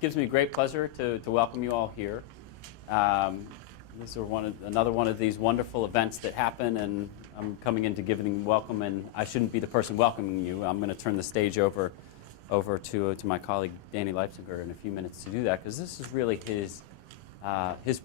gives me great pleasure to welcome you all here. These are another one of these wonderful events that happen, and I'm coming in to give them welcome, and I shouldn't be the person welcoming you. I'm going to turn the stage over to my colleague Danny Leipziger in a few minutes to do that, because this is really his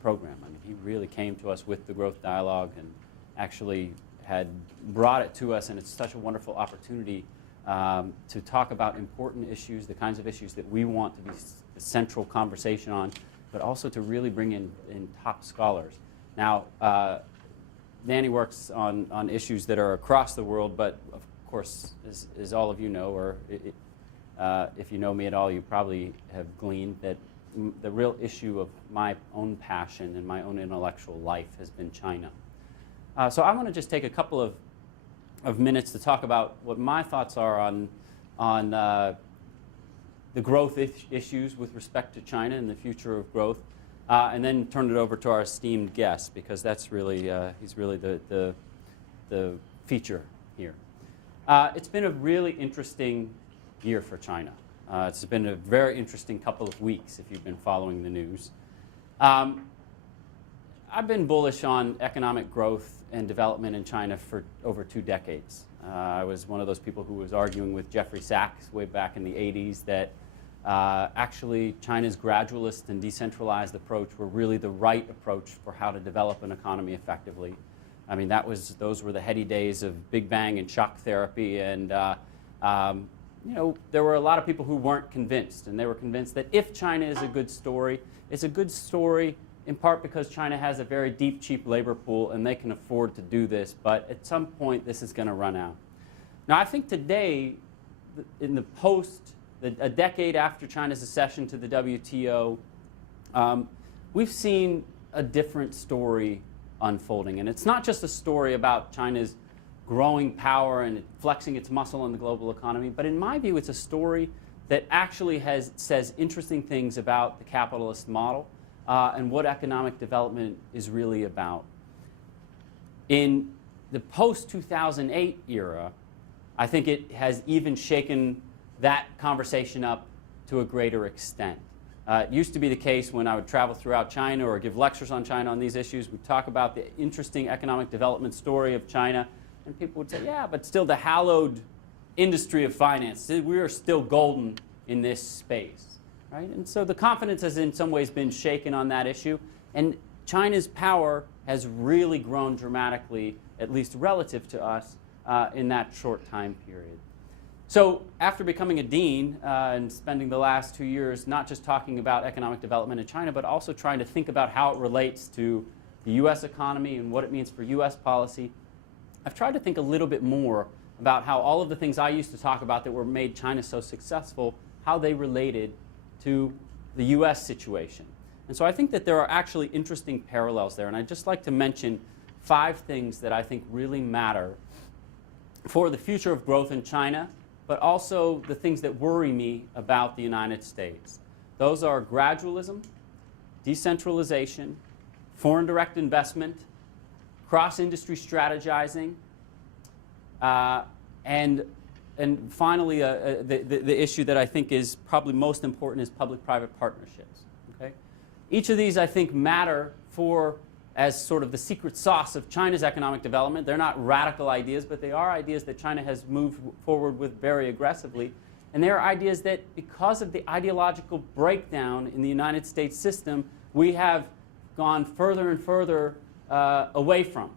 program. I mean, he really came to us with the Growth Dialogue and actually had brought it to us, and it's such a wonderful opportunity to talk about important issues, the kinds of issues that we want to be the central conversation on, but also to really bring in top scholars. Now, Danny works on issues that are across the world, but of course, as all of you know, or if you know me at all, you probably have gleaned that the real issue of my own passion and my own intellectual life has been China. So I want to just take a couple of minutes to talk about what my thoughts are on the growth issues with respect to China and the future of growth, and then turn it over to our esteemed guest, because that's really he's really the feature here. It's been a really interesting year for China. It's been a very interesting couple of weeks if you've been following the news. I've been bullish on economic growth and development in China for over 2 decades. I was one of those people who was arguing with Jeffrey Sachs way back in the 80s that actually China's gradualist and decentralized approach were really the right approach for how to develop an economy effectively. I mean, those were the heady days of Big Bang and shock therapy, and you know, there were a lot of people who weren't convinced, and they were convinced that if China is a good story, it's a good story in part because China has a very deep, cheap labor pool, and they can afford to do this, but at some point this is going to run out. Now, I think today, in the a decade after China's accession to the WTO, we've seen a different story unfolding, and it's not just a story about China's growing power and flexing its muscle in the global economy, but in my view, it's a story that actually says interesting things about the capitalist model and what economic development is really about. In the post-2008 era, I think it has even shaken that conversation up to a greater extent. It used to be the case when I would travel throughout China or give lectures on China on these issues, we'd talk about the interesting economic development story of China, and people would say, yeah, but still the hallowed industry of finance, we are still golden in this space, right? And so the confidence has in some ways been shaken on that issue, and China's power has really grown dramatically, at least relative to us, in that short time period. So after becoming a dean and spending the last 2 years not just talking about economic development in China, but also trying to think about how it relates to the U.S. economy and what it means for U.S. policy, I've tried to think a little bit more about how all of the things I used to talk about that were made China so successful, how they related to the U.S. situation. And so I think that there are actually interesting parallels there, and I'd just like to mention 5 things that I think really matter for the future of growth in China, but also the things that worry me about the United States. Those are gradualism, decentralization, foreign direct investment, cross-industry strategizing, and finally, the issue that I think is probably most important is public-private partnerships. Okay? Each of these, I think, matter as sort of the secret sauce of China's economic development. They're not radical ideas, but they are ideas that China has moved forward with very aggressively. And they are ideas that, because of the ideological breakdown in the United States system, we have gone further and further away from.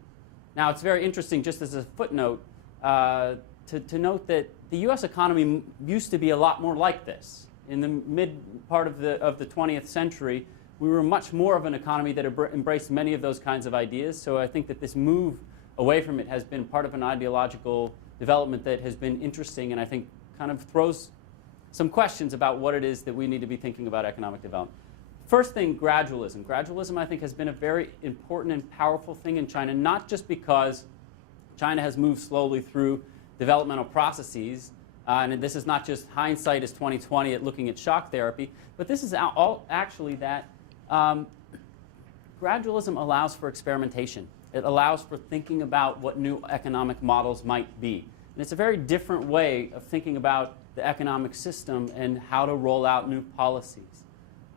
Now, it's very interesting, just as a footnote, to note that the U.S. economy used to be a lot more like this. In the mid part of the 20th century, we were much more of an economy that embraced many of those kinds of ideas. So I think that this move away from it has been part of an ideological development that has been interesting, and I think kind of throws some questions about what it is that we need to be thinking about economic development. First thing, gradualism. Gradualism, I think, has been a very important and powerful thing in China, not just because China has moved slowly through developmental processes, and this is not just hindsight is 20/20 at looking at shock therapy, but this is actually that gradualism allows for experimentation. It allows for thinking about what new economic models might be. And it's a very different way of thinking about the economic system and how to roll out new policies.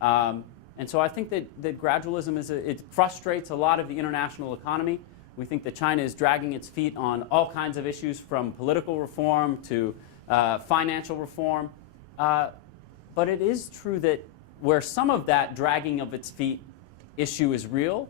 And so I think that gradualism it frustrates a lot of the international economy. We think that China is dragging its feet on all kinds of issues, from political reform to financial reform. But it is true that where some of that dragging of its feet issue is real,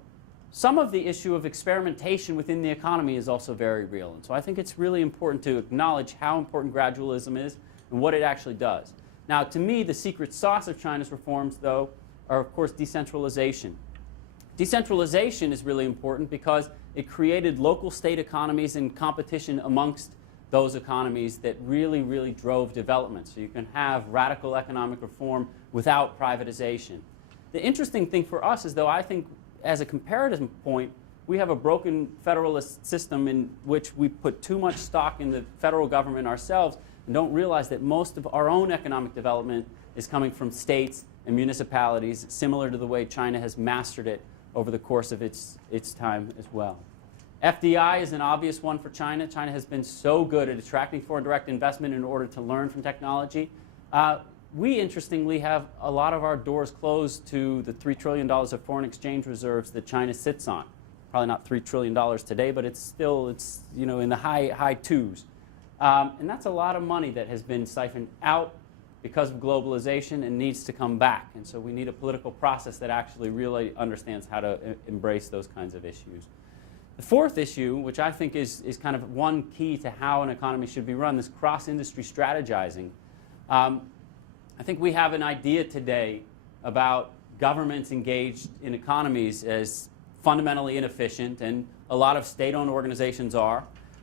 some of the issue of experimentation within the economy is also very real. And so I think it's really important to acknowledge how important gradualism is and what it actually does. Now, to me, the secret sauce of China's reforms, though, are, of course, decentralization. Decentralization is really important because it created local state economies and competition amongst those economies that really, really drove development. So you can have radical economic reform without privatization. The interesting thing for us is, though, I think as a comparative point, we have a broken federalist system in which we put too much stock in the federal government ourselves and don't realize that most of our own economic development is coming from states and municipalities, similar to the way China has mastered it over the course of its time as well. FDI is an obvious one for China. China has been so good at attracting foreign direct investment in order to learn from technology. We, interestingly, have a lot of our doors closed to the $3 trillion of foreign exchange reserves that China sits on. Probably not $3 trillion today, but it's still, in the high twos. And that's a lot of money that has been siphoned out because of globalization and needs to come back. And so we need a political process that actually really understands how to embrace those kinds of issues. The fourth issue, which I think is kind of one key to how an economy should be run, this cross-industry strategizing. I think we have an idea today about governments engaged in economies as fundamentally inefficient, and a lot of state-owned organizations are.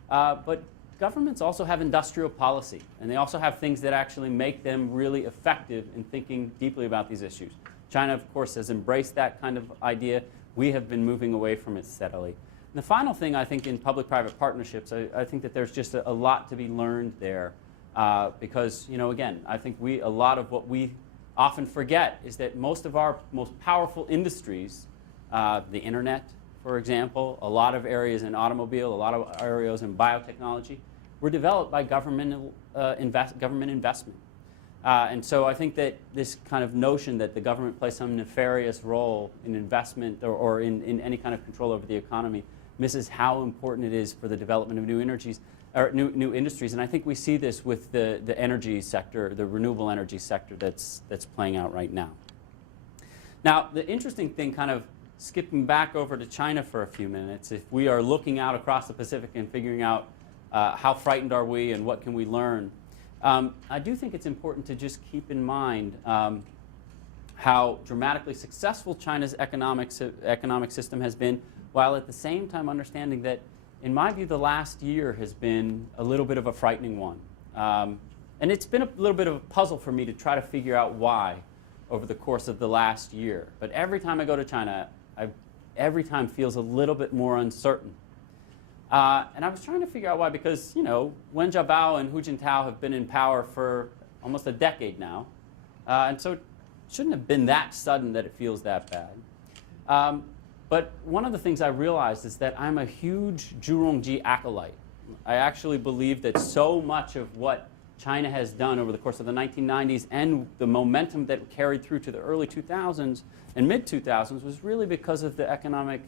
But governments also have industrial policy, and they also have things that actually make them really effective in thinking deeply about these issues. China, of course, has embraced that kind of idea. We have been moving away from it steadily. And the final thing, I think, in public-private partnerships, I think that there's just a lot to be learned there. Because, again, I think a lot of what we often forget is that most of our most powerful industries, the internet, for example, a lot of areas in automobile, a lot of areas in biotechnology, were developed by government investment. And so I think that this kind of notion that the government plays some nefarious role in investment or in any kind of control over the economy misses how important it is for the development of new energies. Or new industries, and I think we see this with the energy sector, the renewable energy sector that's playing out right now. Now, the interesting thing, kind of skipping back over to China for a few minutes, if we are looking out across the Pacific and figuring out how frightened are we and what can we learn, I do think it's important to just keep in mind how dramatically successful China's economic system has been, while at the same time understanding that, in my view, the last year has been a little bit of a frightening one. And it's been a little bit of a puzzle for me to try to figure out why over the course of the last year. But every time I go to China, every time feels a little bit more uncertain. And I was trying to figure out why, because, Wen Jiabao and Hu Jintao have been in power for almost a decade now. And so it shouldn't have been that sudden that it feels that bad. But one of the things I realized is that I'm a huge Zhurongji acolyte. I actually believe that so much of what China has done over the course of the 1990s and the momentum that carried through to the early 2000s and mid-2000s was really because of the economic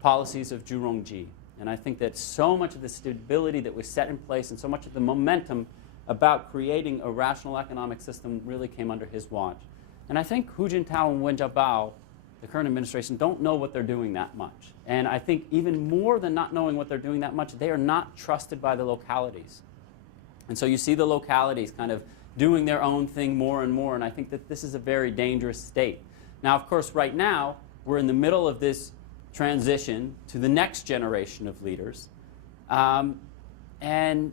policies of Zhurongji. And I think that so much of the stability that was set in place and so much of the momentum about creating a rational economic system really came under his watch. And I think Hu Jintao and Wen Jiabao, the current administration, don't know what they're doing that much. And I think even more than not knowing what they're doing that much, they are not trusted by the localities. And so you see the localities kind of doing their own thing more and more, and I think that this is a very dangerous state. Now, of course, right now, we're in the middle of this transition to the next generation of leaders. And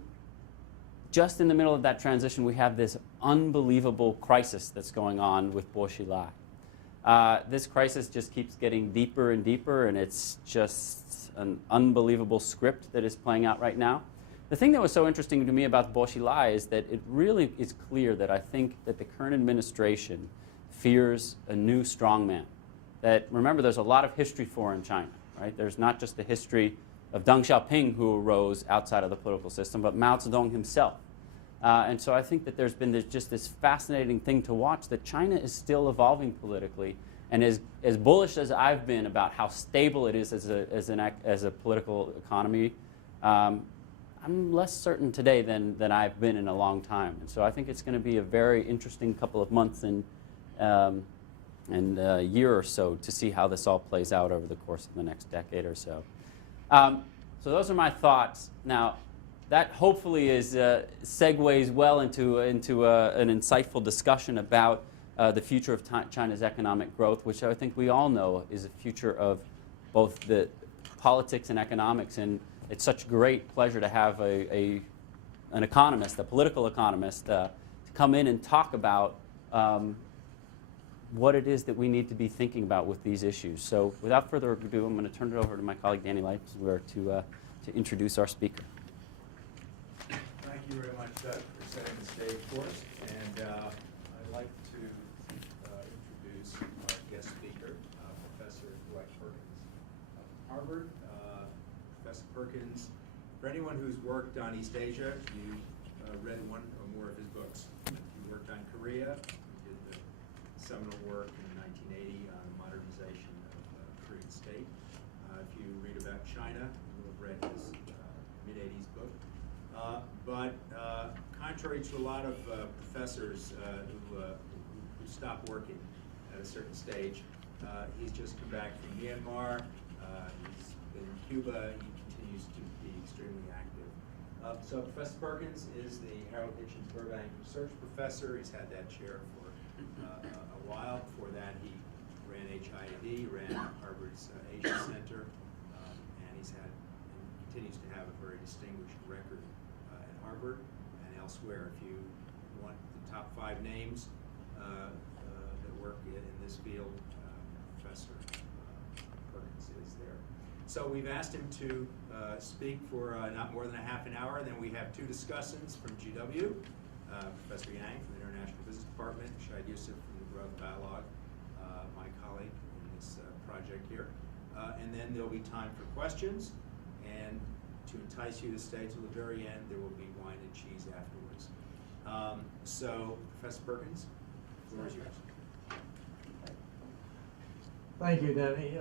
just in the middle of that transition, we have this unbelievable crisis that's going on with Bo Xilai. This crisis just keeps getting deeper and deeper, and it's just an unbelievable script that is playing out right now. The thing that was so interesting to me about Bo Xilai is that it really is clear that I think that the current administration fears a new strongman. That, remember, there's a lot of history for in China, right? There's not just the history of Deng Xiaoping, who arose outside of the political system, but Mao Zedong himself. And so I think that there's been just this fascinating thing to watch, that China is still evolving politically. And as bullish as I've been about how stable it is as a political economy, I'm less certain today than I've been in a long time. And so I think it's going to be a very interesting couple of months and a year or so to see how this all plays out over the course of the next decade or so. So those are my thoughts. Now, that hopefully segues well into an insightful discussion about the future of China's economic growth, which I think we all know is a future of both the politics and economics. And it's such great pleasure to have an economist, a political economist, to come in and talk about what it is that we need to be thinking about with these issues. So without further ado, I'm going to turn it over to my colleague Danny Leipzig to introduce our speaker. Thank you very much, Doug, for setting the stage for us. And I'd like to introduce our guest speaker, Professor Dwight Perkins of Harvard. Professor Perkins, for anyone who's worked on East Asia, you read one or more of his books. If you worked on Korea, you did the seminal work in 1980 on modernization of Korean state. If you read about China, you will have read his mid-80s book. But contrary to a lot of professors who stop working at a certain stage, he's just come back from Myanmar. He's been in Cuba. He continues to be extremely active. So Professor Perkins is the Harold Hitchings Burbank Research Professor. He's had that chair for a while. Before that, he ran HIAD, ran Harvard's Asia Center, and he's had and continues to have a very distinguished record at Harvard and elsewhere. If you want the top 5 names that work in this field, Professor Perkins is there. So we've asked him to speak for not more than a half an hour. Then we have 2 discussants from GW, Professor Yang from the International Business Department, Shahid Yusuf from the Growth Dialogue, my colleague in this project here. And then there'll be time for questions. And to entice you to stay till the very end, there will be wine and cheese afterwards. So, Professor Perkins, the floor is yours. Thank you, Danny.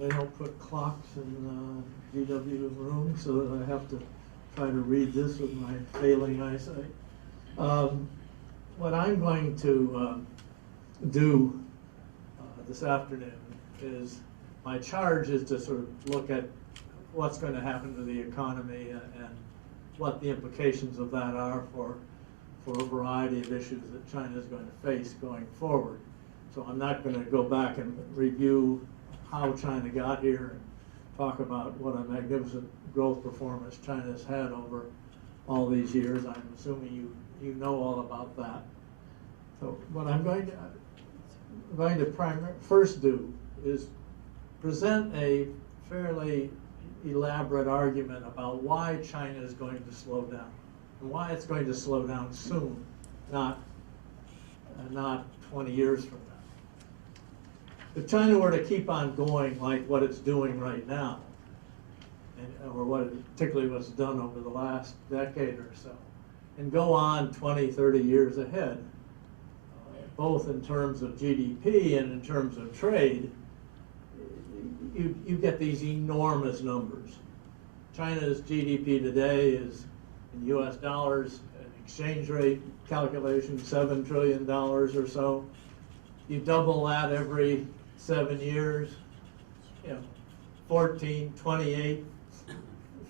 They don't put clocks in GW room, so that I have to try to read this with my failing eyesight. What I'm going to do this afternoon is, my charge is to sort of look at what's going to happen to the economy and what the implications of that are for a variety of issues that China is going to face going forward. So I'm not going to go back and review how China got here and talk about what a magnificent growth performance China's had over all these years. I'm assuming you know all about that. So what I'm going to first do is present a fairly elaborate argument about why China is going to slow down, and why it's going to slow down soon, not 20 years from now. If China were to keep on going like what it's doing right now, or particularly what's done over the last decade or so, and go on 20, 30 years ahead, both in terms of GDP and in terms of trade, you get these enormous numbers. China's GDP today is, in US dollars, an exchange rate calculation, $7 trillion or so. You double that every 7 years, 14, 28,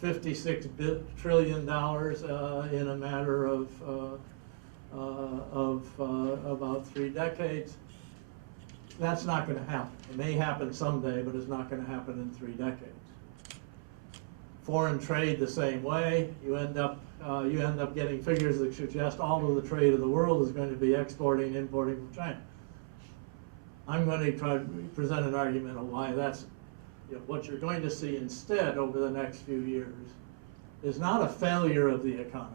$56 trillion in a matter of about 3 decades. That's not going to happen. It may happen someday, but it's not going to happen in 3 decades. Foreign trade the same way. You end up getting figures that suggest all of the trade of the world is going to be exporting and importing from China. I'm going to try to present an argument of why that's, what you're going to see instead over the next few years is not a failure of the economy.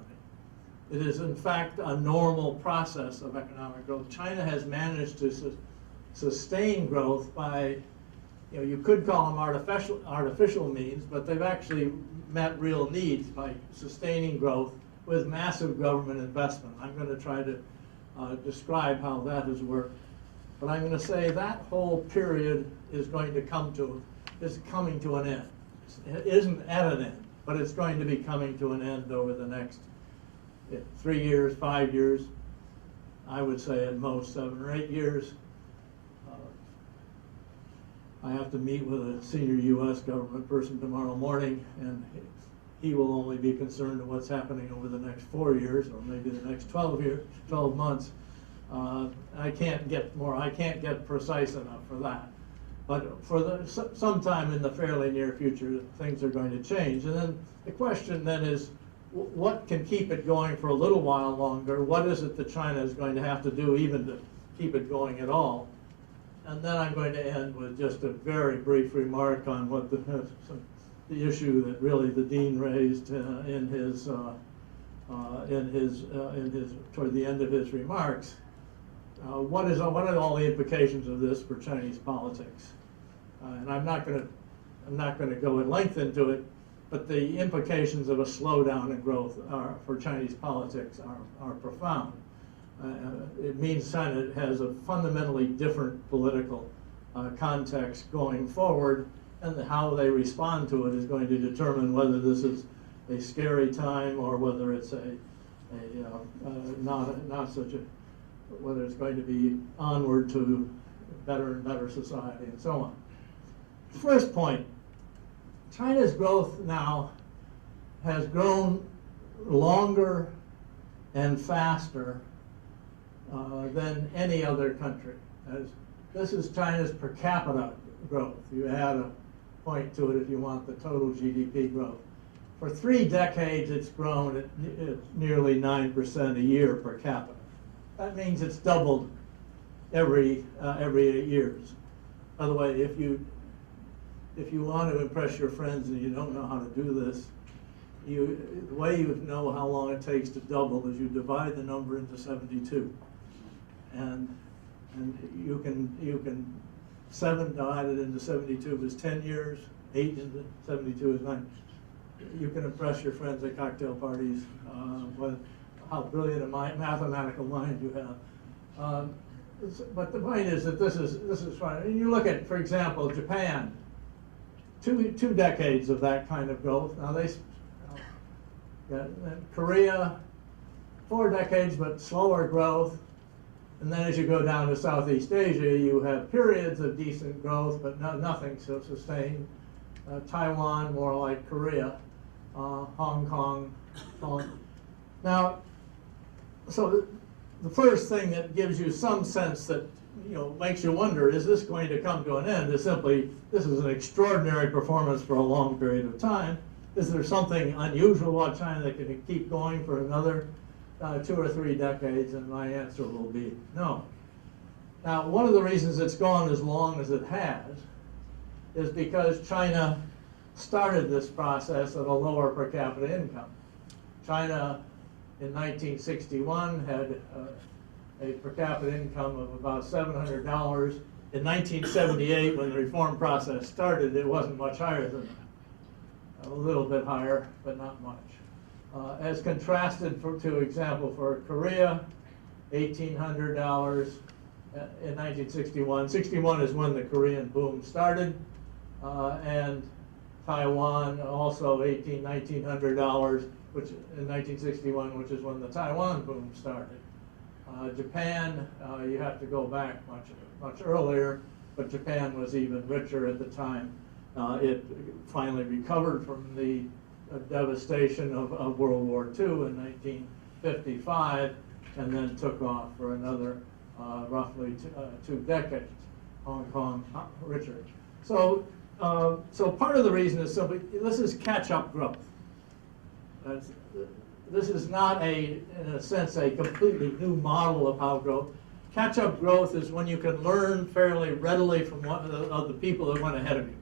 It is, in fact, a normal process of economic growth. China has managed to sustain growth by, you could call them artificial means, but they've actually met real needs by sustaining growth with massive government investment. I'm going to try to describe how that has worked. But I'm going to say that whole period is coming to an end. It isn't at an end, but it's going to be coming to an end over the next 3 years, 5 years. I would say at most 7 or 8 years. I have to meet with a senior U.S. government person tomorrow morning, and he will only be concerned with what's happening over the next 4 years, or maybe the next 12 months. I can't get precise enough for that. But for sometime in the fairly near future, things are going to change. And then the question then is, what can keep it going for a little while longer? What is it that China is going to have to do even to keep it going at all? And then I'm going to end with just a very brief remark on what the issue that really the dean raised toward the end of his remarks. What are all the implications of this for Chinese politics? And I'm not going to go in length into it, but the implications of a slowdown in growth for Chinese politics are profound. It means China has a fundamentally different political context going forward, and how they respond to it is going to determine whether this is a scary time or whether it's whether it's going to be onward to better and better society and so on. First point, China's growth now has grown longer and faster than any other country. This is China's per capita growth. You add a point to it if you want the total GDP growth. For 3 decades, it's grown at nearly 9% a year per capita. That means it's doubled every 8 years. By the way, if you want to impress your friends and you don't know how to do this, the way you know how long it takes to double is you divide the number into 72, and you can 7 divided into 72 is 10 years, 8 into 72 is 9. You can impress your friends at cocktail parties with how brilliant a mathematical mind you have. But the point is that this is fine. And you look at, for example, Japan. Two decades of that kind of growth. Now Korea, 4 decades, but slower growth. And then as you go down to Southeast Asia, you have periods of decent growth, but nothing so sustained. Taiwan, more like Korea. Hong Kong. Now, so the first thing that gives you some sense that makes you wonder, is this going to come to an end? Is simply, this is an extraordinary performance for a long period of time. Is there something unusual about China that can keep going for another 2 or 3 decades? And my answer will be no. Now, one of the reasons it's gone as long as it has is because China started this process at a lower per capita income. China in 1961 had a per capita income of about $700. In 1978, when the reform process started, it wasn't much higher than that. A little bit higher, but not much. As contrasted, for example, for Korea, $1,800 in 1961. 61 is when the Korean boom started, and Taiwan also $1,900, which in 1961, which is when the Taiwan boom started. Japan, you have to go back much earlier, but Japan was even richer at the time. It finally recovered from the devastation of World War II in 1955, and then took off for another roughly 2 decades. Hong Kong richer. So part of the reason is simply this is catch-up growth. This is not in a sense, a completely new model of how growth. Catch-up growth is when you can learn fairly readily from the people that went ahead of you.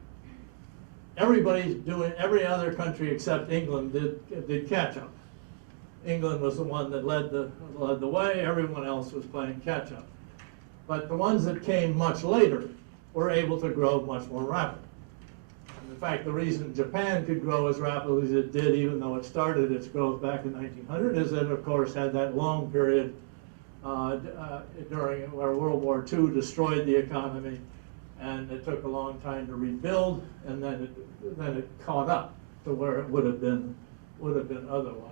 Every other country except England did catch-up. England was the one that led the way. Everyone else was playing catch-up. But the ones that came much later were able to grow much more rapidly. And In fact, the reason Japan could grow as rapidly as it did, even though it started its growth back in 1900, is that, of course, had that long period during where World War II destroyed the economy, and it took a long time to rebuild, and then it caught up to where it would have been otherwise.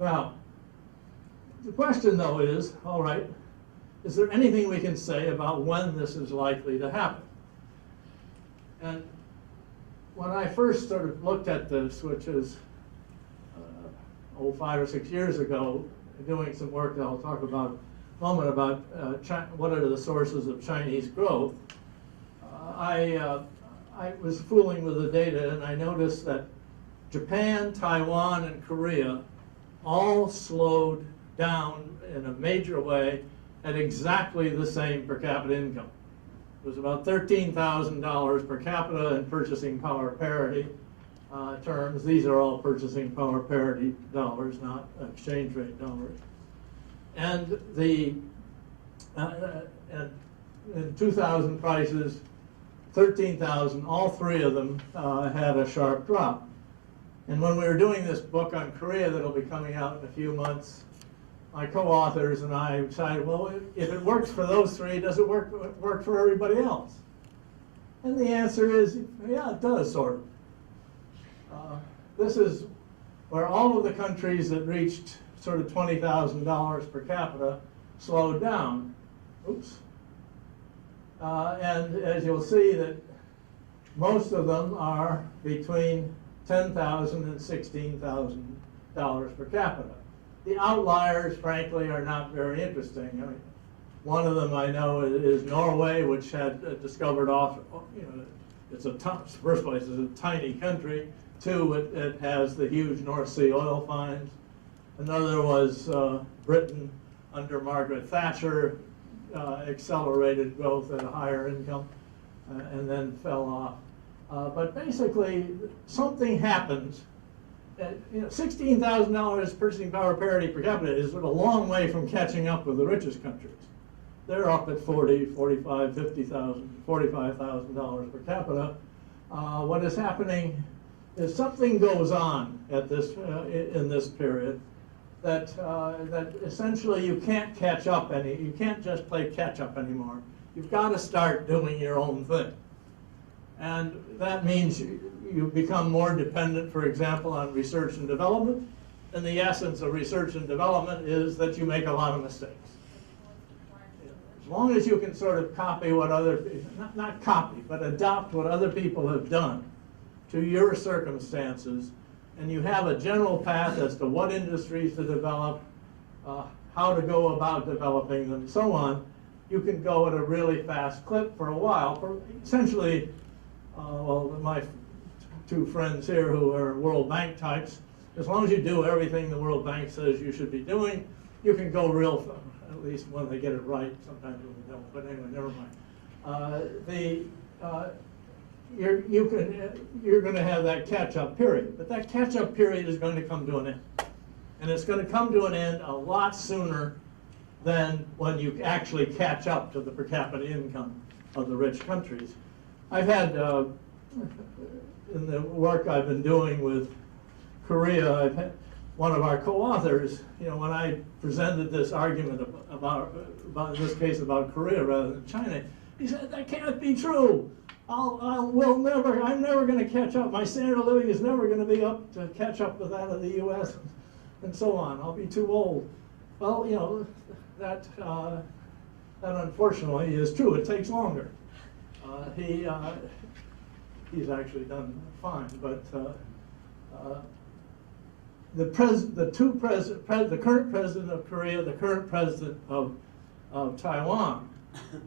Now, the question, though, is, all right, is there anything we can say about when this is likely to happen? And when I first sort of looked at this, which is 5 or 6 years ago, doing some work that I'll talk about in a moment about what are the sources of Chinese growth, I was fooling with the data, and I noticed that Japan, Taiwan, and Korea all slowed down in a major way at exactly the same per capita income. It was about $13,000 per capita in purchasing power parity terms. These are all purchasing power parity dollars, not exchange rate dollars. And and in 2000 prices, 13,000, all three of them had a sharp drop. And when we were doing this book on Korea that'll be coming out in a few months, my co-authors and I decided, well, if it works for those three, does it work for everybody else? And the answer is, yeah, it does, sort of. This is where all of the countries that reached sort of $20,000 per capita slowed down. Oops. And as you'll see, that most of them are between $10,000 and $16,000 per capita. The outliers, frankly, are not very interesting. I mean, one of them I know is Norway, which had discovered it's first place, it's a tiny country. Two, it has the huge North Sea oil finds. Another was Britain under Margaret Thatcher, accelerated growth at a higher income, and then fell off. But basically, something happens. $16,000 purchasing power parity per capita is a long way from catching up with the richest countries. They're up at $40,000, $45,000, $50,000, $45,000 per capita. What is happening is something goes on at this in this period that essentially you can't catch up you can't just play catch up anymore. You've got to start doing your own thing, and that means you become more dependent, for example, on research and development. And the essence of research and development is that you make a lot of mistakes. As long as you can sort of copy what not copy, but adopt what other people have done to your circumstances, and you have a general path as to what industries to develop, how to go about developing them, so on, you can go at a really fast clip for a while. For essentially, my two friends here who are World Bank types, as long as you do everything the World Bank says you should be doing, you can go real far, at least when they get it right. Sometimes when they don't, but anyway, never mind. You're going to have that catch-up period, but that catch-up period is going to come to an end, and it's going to come to an end a lot sooner than when you actually catch up to the per capita income of the rich countries. I've had in the work I've been doing with Korea, I've had one of our co-authors, when I presented this argument about in this case about Korea rather than China, he said, that can't be true. I'm never going to catch up. My standard of living is never going to be up to catch up with that of the U.S. and so on. I'll be too old. Well, that unfortunately is true. It takes longer. He's actually done fine, but the current president of Korea, the current president of Taiwan,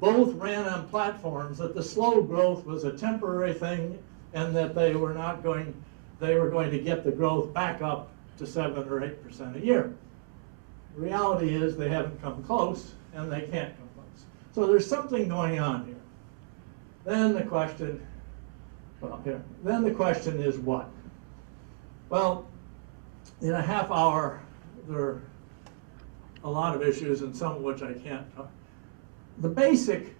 both ran on platforms that the slow growth was a temporary thing, and that they were going to get the growth back up to 7 or 8% a year. The reality is they haven't come close, and they can't come close. So there's something going on here. Then the question is what? Well, in a half hour, there are a lot of issues, and some of which I can't talk. The basic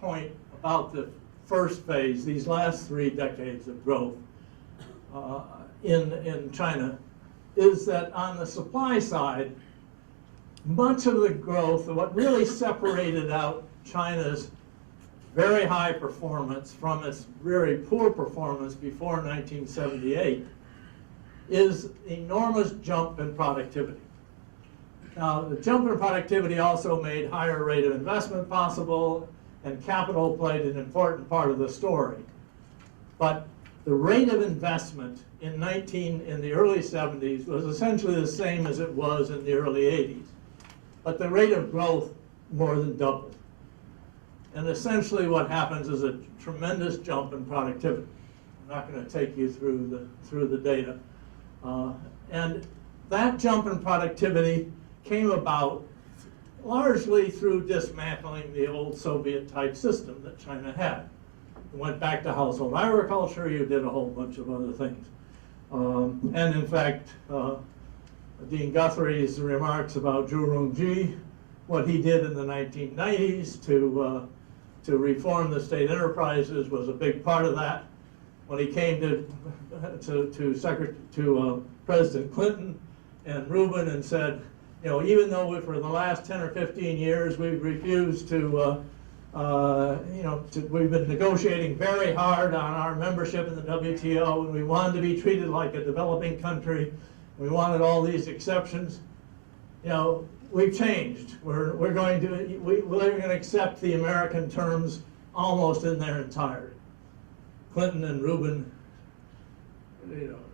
point about the first phase, these last 3 decades of growth in China, is that on the supply side, much of the growth, what really separated out China's very high performance from its very poor performance before 1978 is enormous jump in productivity. Now, the jump in productivity also made higher rate of investment possible, and capital played an important part of the story. But the rate of investment in the early 70s was essentially the same as it was in the early 80s. But the rate of growth more than doubled. And essentially what happens is a tremendous jump in productivity. I'm not going to take you through the data. And that jump in productivity came about largely through dismantling the old Soviet-type system that China had. You went back to household agriculture, you did a whole bunch of other things. And in fact, Dean Guthrie's remarks about Zhu Rongji, what he did in the 1990s to reform the state enterprises was a big part of that. When he came to President Clinton and Rubin and said, you know, even though for the last 10 or 15 years we've refused we've been negotiating very hard on our membership in the WTO, and we wanted to be treated like a developing country. We wanted all these exceptions. You know, we've changed. We're going to accept the American terms almost in their entirety. Clinton and Rubin,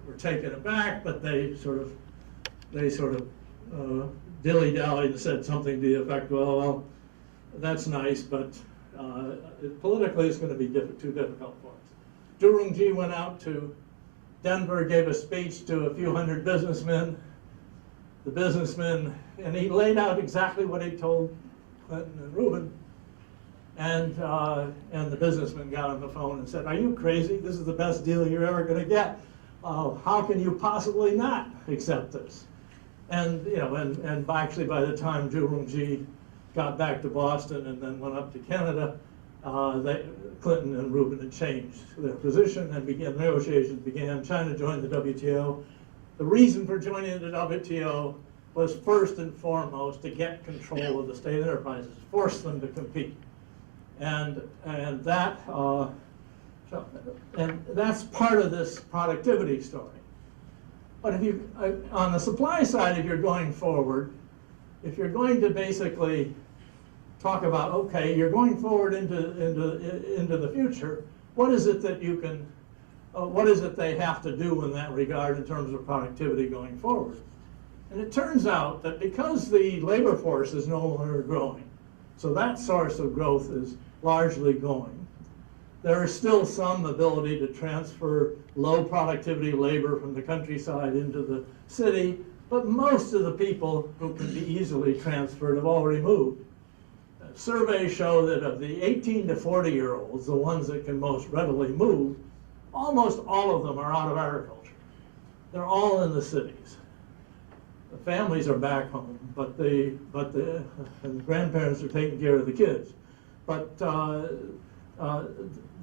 were taken aback, but they sort of dilly-dallied and said something to the effect, well, that's nice, but politically it's going to be too difficult for us. Zhu Rongji went out to Denver, gave a speech to a few hundred businessmen. The businessmen, and he laid out exactly what he told Clinton and Rubin. And the businessman got on the phone and said, "Are you crazy? This is the best deal you're ever going to get. How can you possibly not accept this?" And actually by the time Zhu Rongji got back to Boston and then went up to Canada, Clinton and Rubin had changed their position and negotiations began. China joined the WTO. The reason for joining the WTO was first and foremost to get control of the state enterprises, force them to compete. And that's part of this productivity story. But if you, on the supply side, if you're going forward, if you're going to basically talk about, okay, you're going forward into the future, what is it that you can, what is it they have to do in that regard in terms of productivity going forward? And it turns out that because the labor force is no longer growing, so that source of growth is largely going, there is still some ability to transfer low productivity labor from the countryside into the city, but most of the people who can be easily transferred have already moved. Surveys show that of the 18 to 40-year-olds, the ones that can most readily move, almost all of them are out of agriculture. They're all in the cities. The families are back home, but the grandparents are taking care of the kids. But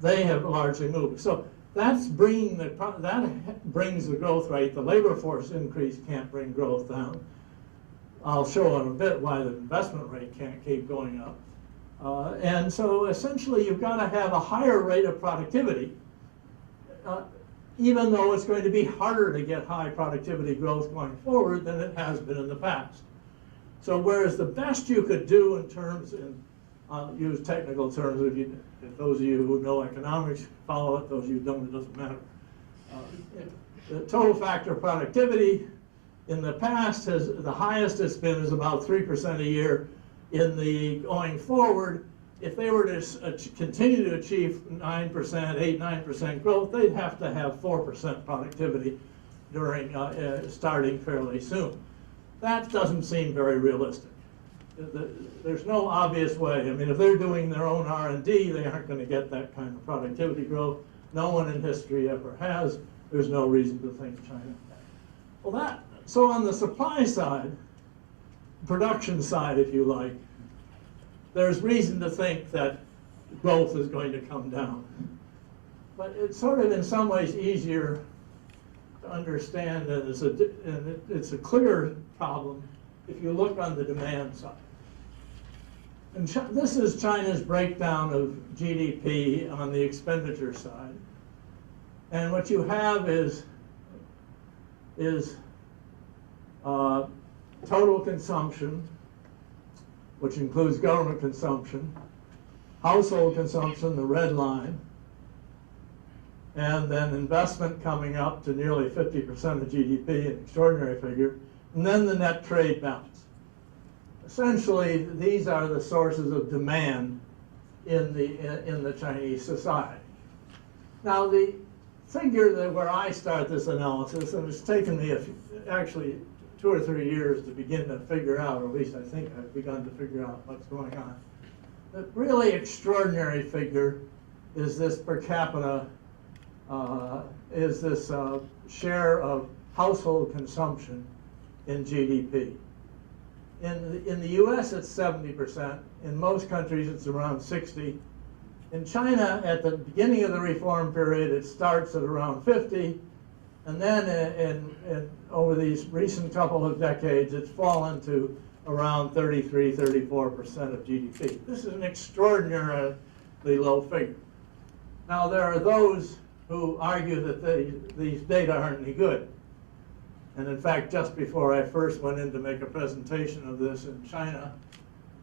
they have largely moved. So that brings the growth rate. The labor force increase can't bring growth down. I'll show in a bit why the investment rate can't keep going up. And so essentially you've got to have a higher rate of productivity, even though it's going to be harder to get high productivity growth going forward than it has been in the past. So whereas the best you could do in terms, I'll use technical terms, if those of you who know economics follow it, those of you who don't, it doesn't matter. The total factor of productivity in the past the highest it's been is about 3% a year. In the going forward, if they were to continue to achieve 9%, 8-9% growth, they'd have to have 4% productivity during starting fairly soon. That doesn't seem very realistic. There's no obvious way. I mean, if they're doing their own R&D, they aren't going to get that kind of productivity growth. No one in history ever has. There's no reason to think China has. Well, so on the supply side, production side, if you like, there's reason to think that growth is going to come down. But it's sort of in some ways easier to understand, and it's a clear problem if you look on the demand side. And this is China's breakdown of GDP on the expenditure side. And what you have is total consumption, which includes government consumption, household consumption, the red line, and then investment coming up to nearly 50% of GDP, an extraordinary figure, and then the net trade balance. Essentially, these are the sources of demand in the Chinese society. Now, the figure where I start this analysis, and it's taken me actually 2 or 3 years to begin to figure out, or at least I think I've begun to figure out what's going on. The really extraordinary figure is this per capita, share of household consumption in GDP. In the US, it's 70%. In most countries, it's around 60%. In China, at the beginning of the reform period, it starts at around 50%. And then over these recent couple of decades, it's fallen to around 33, 34% of GDP. This is an extraordinarily low figure. Now, there are those who argue that these data aren't any good. And in fact, just before I first went in to make a presentation of this in China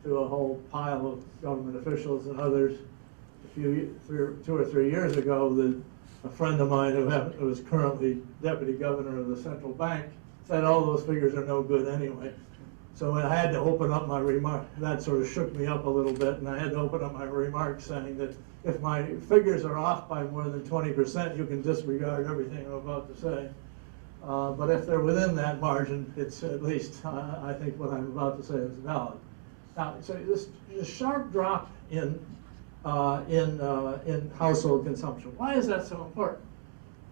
to a whole pile of government officials and others, 2 or 3 years ago, a friend of mine who was currently deputy governor of the central bank said all those figures are no good anyway. So when I had to open up my remarks, that sort of shook me up a little bit, and I had to open up my remarks saying that if my figures are off by more than 20%, you can disregard everything I'm about to say. But if they're within that margin, it's at least, I think what I'm about to say is valid. Now, so this sharp drop in household consumption. Why is that so important?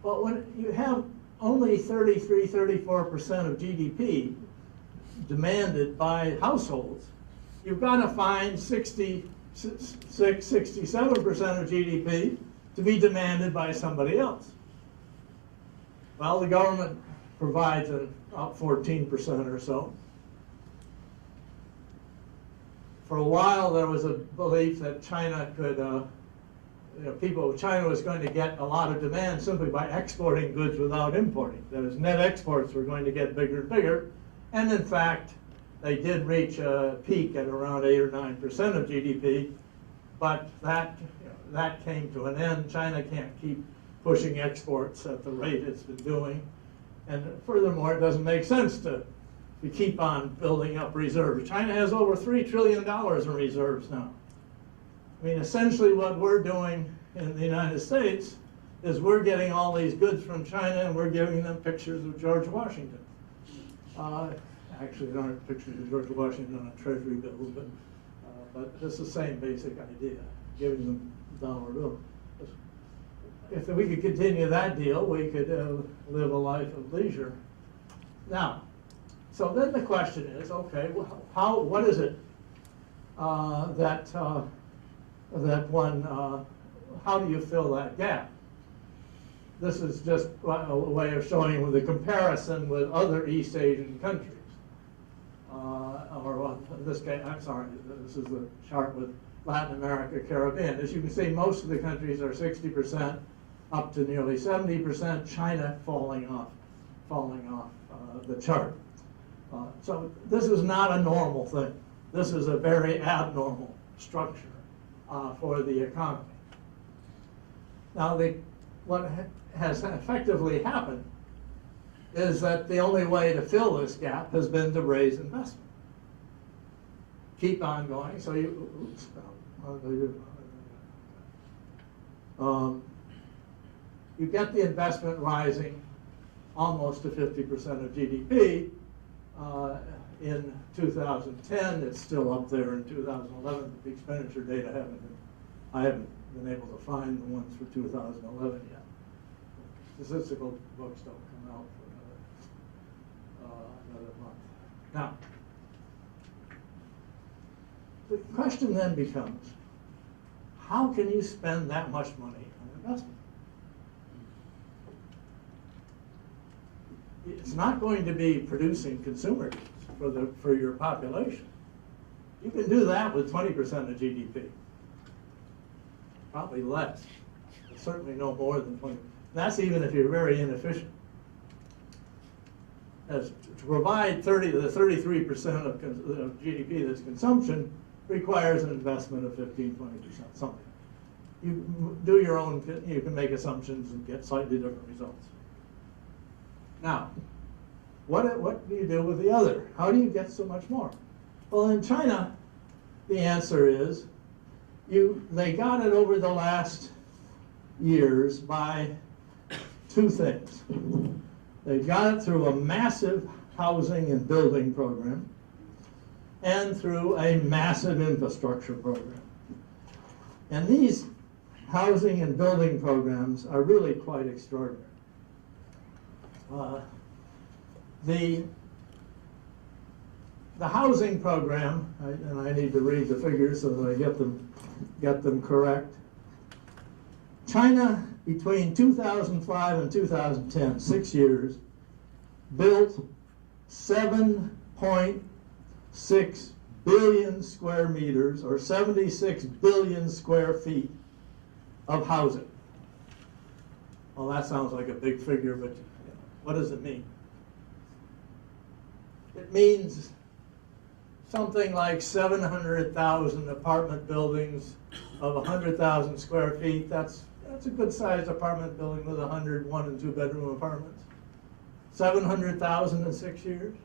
Well, when you have only 33, 34% of GDP demanded by households, you've got to find 66, 67% of GDP to be demanded by somebody else. Well, the government provides about 14% or so. For a while, there was a belief that China could, China was going to get a lot of demand simply by exporting goods without importing. That is, net exports were going to get bigger and bigger. And in fact, they did reach a peak at around 8 or 9% of GDP. But that came to an end. China can't keep pushing exports at the rate it's been doing. And furthermore, it doesn't make sense to keep on building up reserves. China has over $3 trillion in reserves now. I mean, essentially what we're doing in the United States is we're getting all these goods from China and we're giving them pictures of George Washington. Actually, there aren't pictures of George Washington on a treasury bill, but it's the same basic idea, giving them dollar bills. If we could continue that deal, we could live a life of leisure. Now, so then the question is, okay, what is it how do you fill that gap? This is just a way of showing you the comparison with other East Asian countries. Or in this case, I'm sorry, this is the chart with Latin America, Caribbean. As you can see, most of the countries are 60%, up to nearly 70%, China falling off the chart. So this is not a normal thing. This is a very abnormal structure for the economy. Now, what has effectively happened is that the only way to fill this gap has been to raise investment. Keep on going. So you get the investment rising almost to 50% of GDP. In 2010, it's still up there in 2011, but the expenditure data I haven't been able to find the ones for 2011 yet. Statistical books don't come out for another month. Now, the question then becomes, how can you spend that much money on investment? It's not going to be producing consumer goods for your population. You can do that with 20% of GDP. Probably less, but certainly no more than 20. That's even if you're very inefficient. As to provide 33% of GDP that's consumption requires an investment of 15, 20%, something. You do your own, you can make assumptions and get slightly different results. Now, what do you do with the other? How do you get so much more? Well, in China, the answer is they got it over the last years by two things. They got it through a massive housing and building program and through a massive infrastructure program. And these housing and building programs are really quite extraordinary. The housing program, and I need to read the figures so that I get them correct. China, between 2005 and 2010, 6 years, built 7.6 billion square meters, or 76 billion square feet of housing. Well, that sounds like a big figure, but what does it mean? It means something like 700,000 apartment buildings of 100,000 square feet. That's a good-sized apartment building with 100 one- and two-bedroom apartments. 700,000 in 6 years.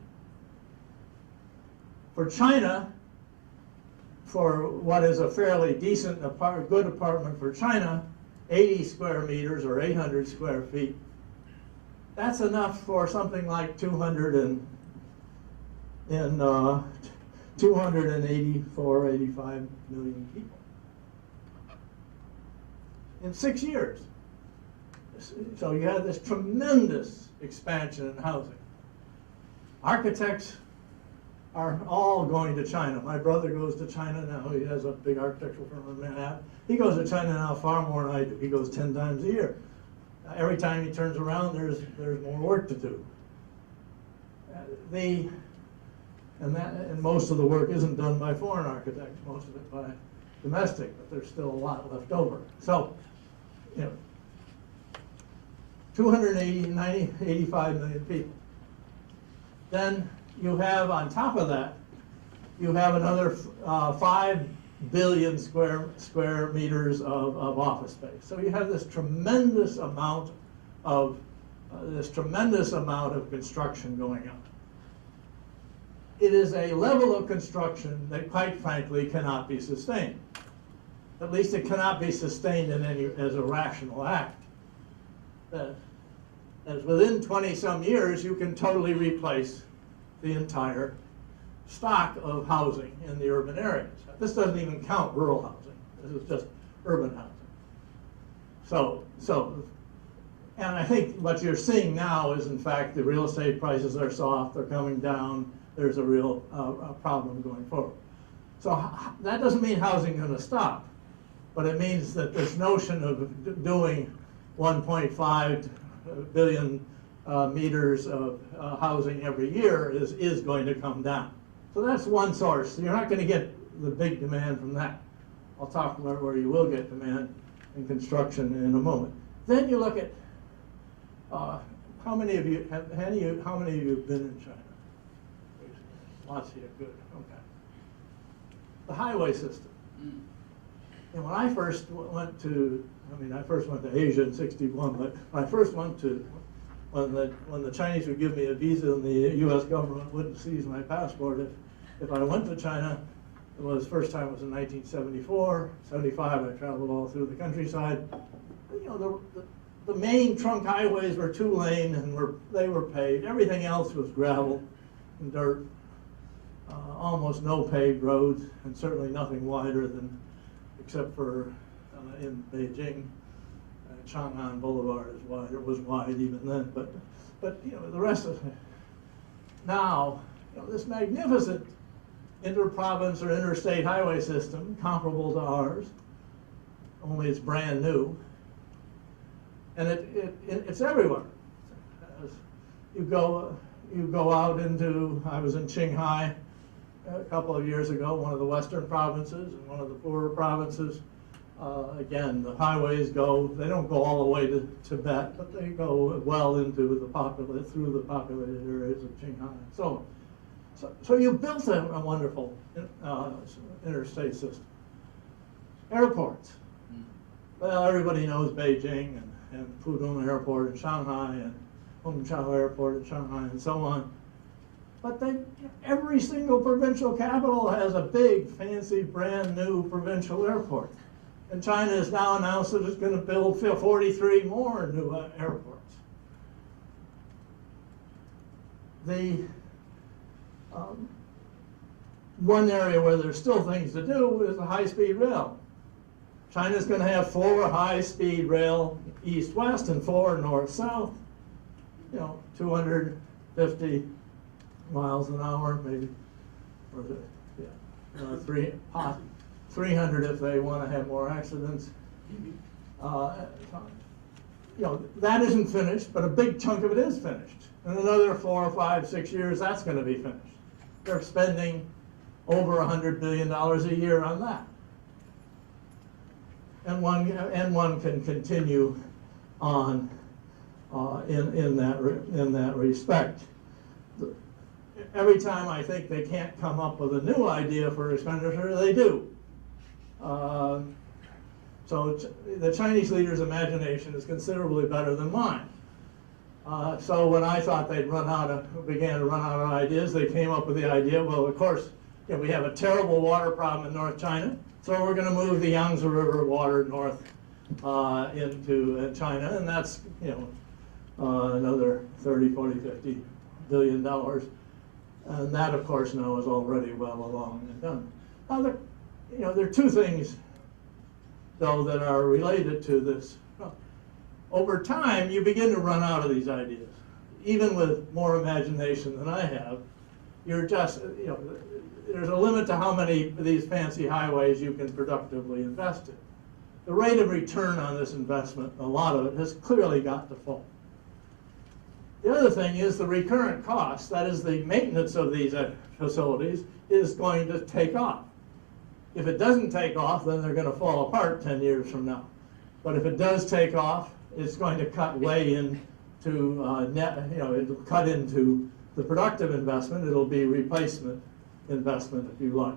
For China, for what is a fairly decent, good apartment for China, 80 square meters or 800 square feet, that's enough for something like 284, 85 million people in 6 years. So you had this tremendous expansion in housing. Architects are all going to China. My brother goes to China now. He has a big architectural firm in Manhattan. He goes to China now far more than I do. He goes 10 times a year. Every time he turns around, there's more work to do. And most of the work isn't done by foreign architects, most of it by domestic, but there's still a lot left over. So, 280, 85 million people. Then you have, on top of that, you have another 5 billion square meters of office space. So you have this tremendous amount of construction going on. It is a level of construction that, quite frankly, cannot be sustained. At least it cannot be sustained as a rational act. As within 20-some years, you can totally replace the entire stock of housing in the urban areas. This doesn't even count rural housing. This is just urban housing. And I think what you're seeing now is, in fact, the real estate prices are soft, they're coming down, there's a real problem going forward. So that doesn't mean housing is going to stop, but it means that this notion of doing 1.5 billion meters of housing every year is going to come down. So that's one source. You're not going to get the big demand from that. I'll talk about where you will get demand in construction in a moment. Then you look at how many of you have been in China? Lots of you, good. Okay. The highway system. And when I first went to Asia in '61, but when I first went to, when the Chinese would give me a visa and the U.S. government wouldn't seize my passport, if I went to China, first time was in 1974, 75, I traveled all through the countryside. The main trunk highways were 2-lane and they were paved. Everything else was gravel and dirt. Almost no paved roads, and certainly nothing wider than, except for in Beijing, Chang'an Boulevard was wide even then. But the rest of it. Now, this magnificent inter-province or interstate highway system, comparable to ours, only it's brand new. And it's everywhere. You go out into, I was in Shanghai a couple of years ago, one of the western provinces and one of the poorer provinces. Again, the highways they don't go all the way to Tibet, but they go well into through the populated areas of Shanghai and so on. So you built a wonderful interstate system. Airports. Well, everybody knows Beijing and Pudong Airport in Shanghai and Hongqiao Airport in Shanghai and so on. But every single provincial capital has a big, fancy, brand new provincial airport. And China has now announced that it's going to build 43 more new airports. The one area where there's still things to do is the high-speed rail. China's going to have 4 high-speed rail east-west and 4 north-south. 250 miles an hour, maybe, or 300 if they want to have more accidents. That isn't finished, but a big chunk of it is finished. In another 4, 5, 6 years, that's going to be finished. They're spending over $100 billion a year on that. And one can continue on in that respect. Every time I think they can't come up with a new idea for expenditure, they do. So the Chinese leader's imagination is considerably better than mine. So when I thought they'd began to run out of ideas, they came up with the idea, well, of course, we have a terrible water problem in North China, so we're going to move the Yangtze River water north into China, and that's another 30, 40, 50 billion dollars. And that, of course, now is already well along and done. Now, there are 2 things, though, that are related to this. Over time, you begin to run out of these ideas. Even with more imagination than I have, you're just, there's a limit to how many of these fancy highways you can productively invest in. The rate of return on this investment, a lot of it, has clearly got to fall. The other thing is the recurrent cost, that is the maintenance of these facilities, is going to take off. If it doesn't take off, then they're going to fall apart 10 years from now. But if it does take off, it's going to cut way into it'll cut into the productive investment. It'll be replacement investment, if you like.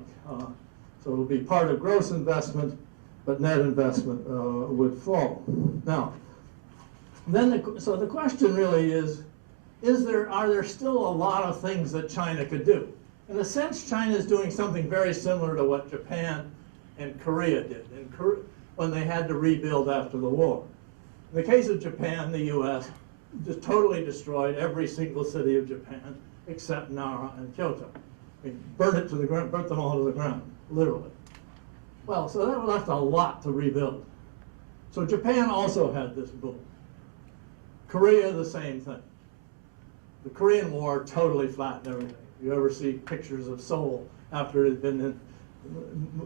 So it'll be part of gross investment, but net investment would fall. Now, then so the question really is are there still a lot of things that China could do? In a sense, China is doing something very similar to what Japan and Korea did when they had to rebuild after the war. In the case of Japan, the U.S. just totally destroyed every single city of Japan except Nara and Kyoto. I mean, burnt them all to the ground, literally. Well, so that left a lot to rebuild. So Japan also had this boom. Korea, the same thing. The Korean War totally flattened everything. You ever see pictures of Seoul after it had been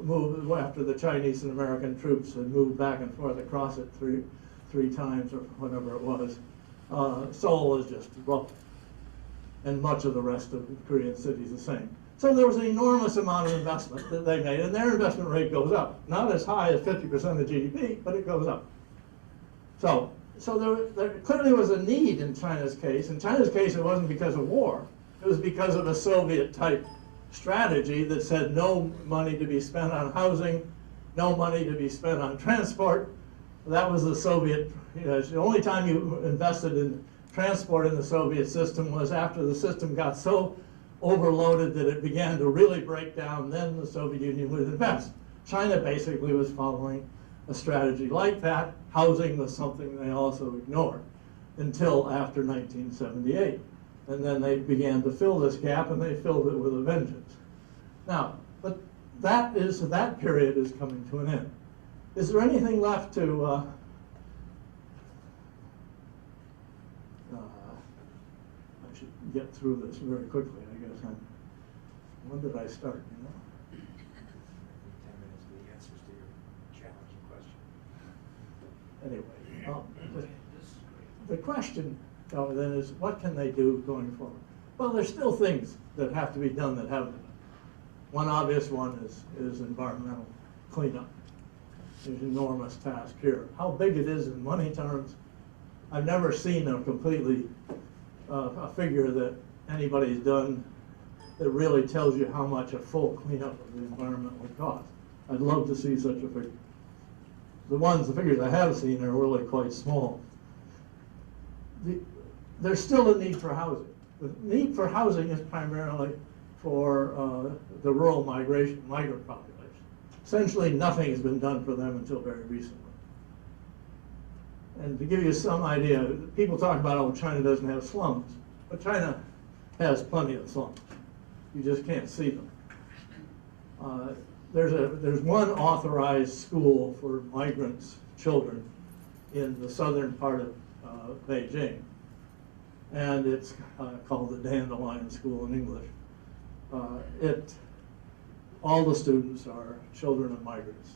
moved, after the Chinese and American troops had moved back and forth across it three times or whatever it was. Seoul was just rough. And much of the rest of the Korean cities the same. So there was an enormous amount of investment that they made, and their investment rate goes up. Not as high as 50% of GDP, but it goes up. So there clearly was a need in China's case. In China's case, it wasn't because of war. It was because of a Soviet-type strategy that said no money to be spent on housing, no money to be spent on transport. That was the Soviet, the only time you invested in transport in the Soviet system was after the system got so overloaded that it began to really break down, then the Soviet Union would invest. China basically was following a strategy like that. Housing was something they also ignored until after 1978. And then they began to fill this gap, and they filled it with a vengeance. Now, but that period is coming to an end. Is there anything left to I should get through this very quickly, I guess. When did I start, 10 minutes for the answers to your challenging question. anyway, the question then is, what can they do going forward? Well, there's still things that have to be done that haven't been done. One obvious one is environmental cleanup. There's an enormous task here. How big it is in money terms, I've never seen a completely, a figure that anybody's done that really tells you how much a full cleanup of the environment would cost. I'd love to see such a figure. The figures I have seen are really quite small. There's still a need for housing. The need for housing is primarily for the rural migrant population. Essentially, nothing has been done for them until very recently. And to give you some idea, people talk about, oh, China doesn't have slums, but China has plenty of slums. You just can't see them. There's one authorized school for migrants' children in the southern part of Beijing, and it's called the Dandelion School in English. All the students are children of migrants.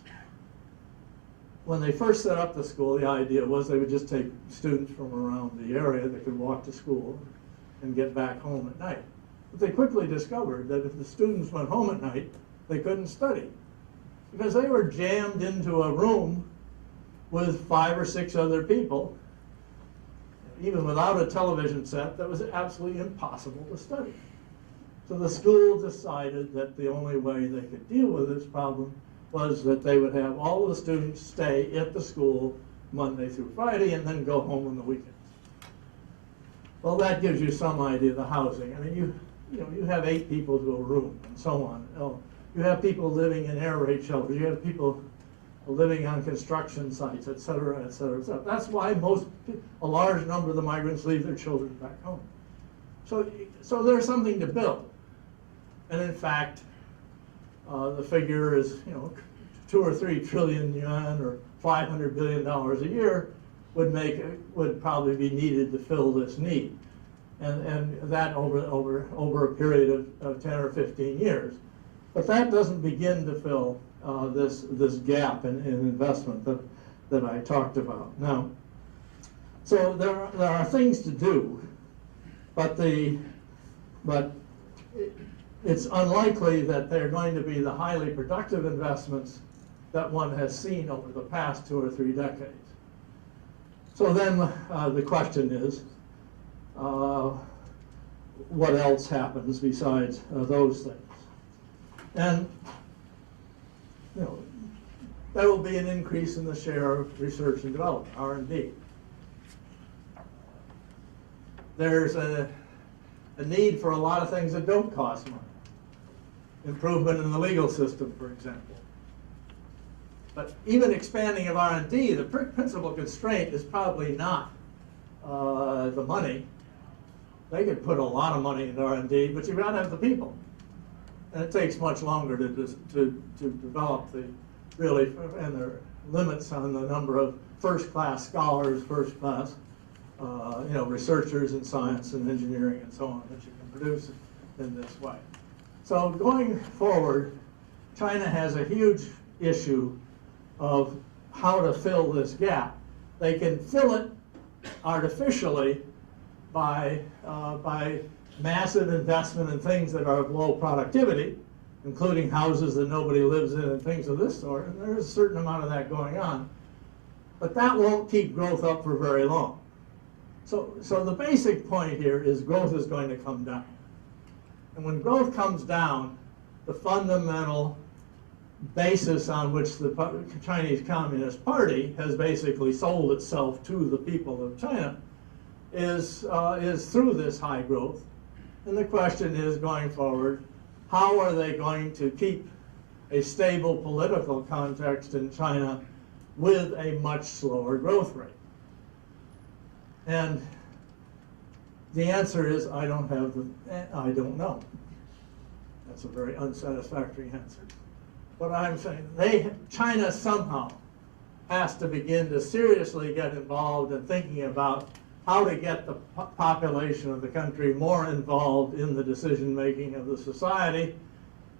When they first set up the school, the idea was they would just take students from around the area that could walk to school and get back home at night. But they quickly discovered that if the students went home at night, they couldn't study because they were jammed into a room with 5 or 6 other people, even without a television set. That was absolutely impossible to study. So the school decided that the only way they could deal with this problem was that they would have all of the students stay at the school Monday through Friday and then go home on the weekends. Well, that gives you some idea of the housing. I mean, you have 8 people to a room and so on. You have people living in air raid shelters. You have people living on construction sites, et cetera, et cetera, et cetera. That's why a large number of the migrants leave their children back home. So there's something to build. And in fact, the figure is, 2 or 3 trillion yuan or $500 billion a year would probably be needed to fill this need, and that over a period of 10 or 15 years. But that doesn't begin to fill this gap in investment that I talked about. Now, so there are things to do, but it's unlikely that they're going to be the highly productive investments that one has seen over the past 2 or 3 decades. So then the question is, what else happens besides those things? And there will be an increase in the share of research and development, R&D. There's a need for a lot of things that don't cost money. Improvement in the legal system, for example. But even expanding of R&D, the principal constraint is probably not the money. They could put a lot of money into R&D, but you've got to have the people. And it takes much longer to develop and there are limits on the number of first-class scholars, first-class researchers in science and engineering and so on that you can produce in this way. So going forward, China has a huge issue of how to fill this gap. They can fill it artificially by massive investment in things that are of low productivity, including houses that nobody lives in and things of this sort. And there's a certain amount of that going on. But that won't keep growth up for very long. So the basic point here is growth is going to come down. And when growth comes down, the fundamental basis on which the Chinese Communist Party has basically sold itself to the people of China is through this high growth. And the question is, going forward, how are they going to keep a stable political context in China with a much slower growth rate? And the answer is, I don't know. That's a very unsatisfactory answer. But I'm saying, China somehow has to begin to seriously get involved in thinking about how to get the population of the country more involved in the decision-making of the society,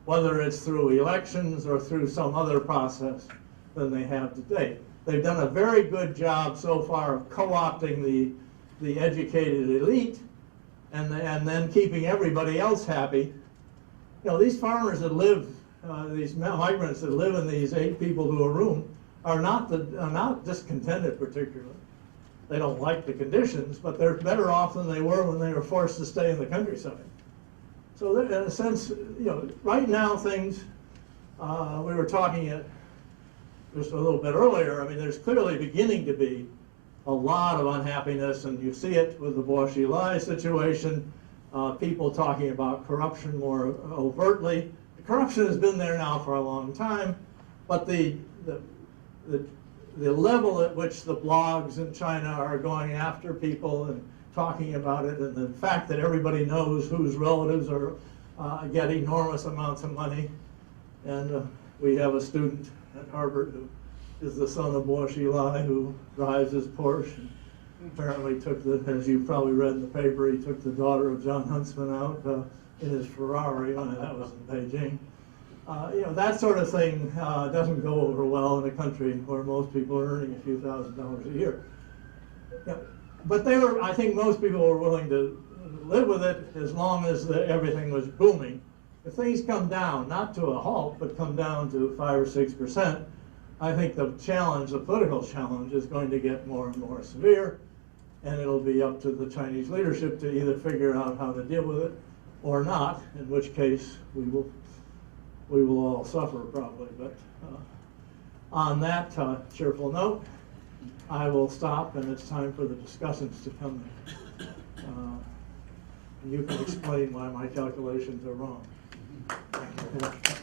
whether it's through elections or through some other process than they have today. They've done a very good job so far of co-opting the educated elite and then keeping everybody else happy. You know, these farmers that live, these migrants that live in these 8 people to a room are not discontented particularly. They don't like the conditions, but they're better off than they were when they were forced to stay in the countryside. So in a sense, you know, right now things, we were talking just a little bit earlier, I mean, there's clearly beginning to be a lot of unhappiness, and you see it with the Bois-Lai situation, people talking about corruption more overtly. Corruption has been there now for a long time, but the level at which the blogs in China are going after people and talking about it, and the fact that everybody knows whose relatives are getting enormous amounts of money. And we have a student at Harvard who is the son of Bois-Lai, who drives his Porsche. And apparently took as you probably read in the paper, he took the daughter of John Huntsman out in his Ferrari when that was in Beijing. You know, that sort of thing doesn't go over well in a country where most people are earning a few $1,000s a year. Yeah. But I think most people were willing to live with it as long as everything was booming. If things come down, not to a halt, but come down to 5 or 6%, I think the challenge, the political challenge, is going to get more and more severe, and it'll be up to the Chinese leadership to either figure out how to deal with it or not, in which case we will all suffer probably. But on that cheerful note, I will stop, and it's time for the discussants to come in. You can explain why my calculations are wrong. Thank you.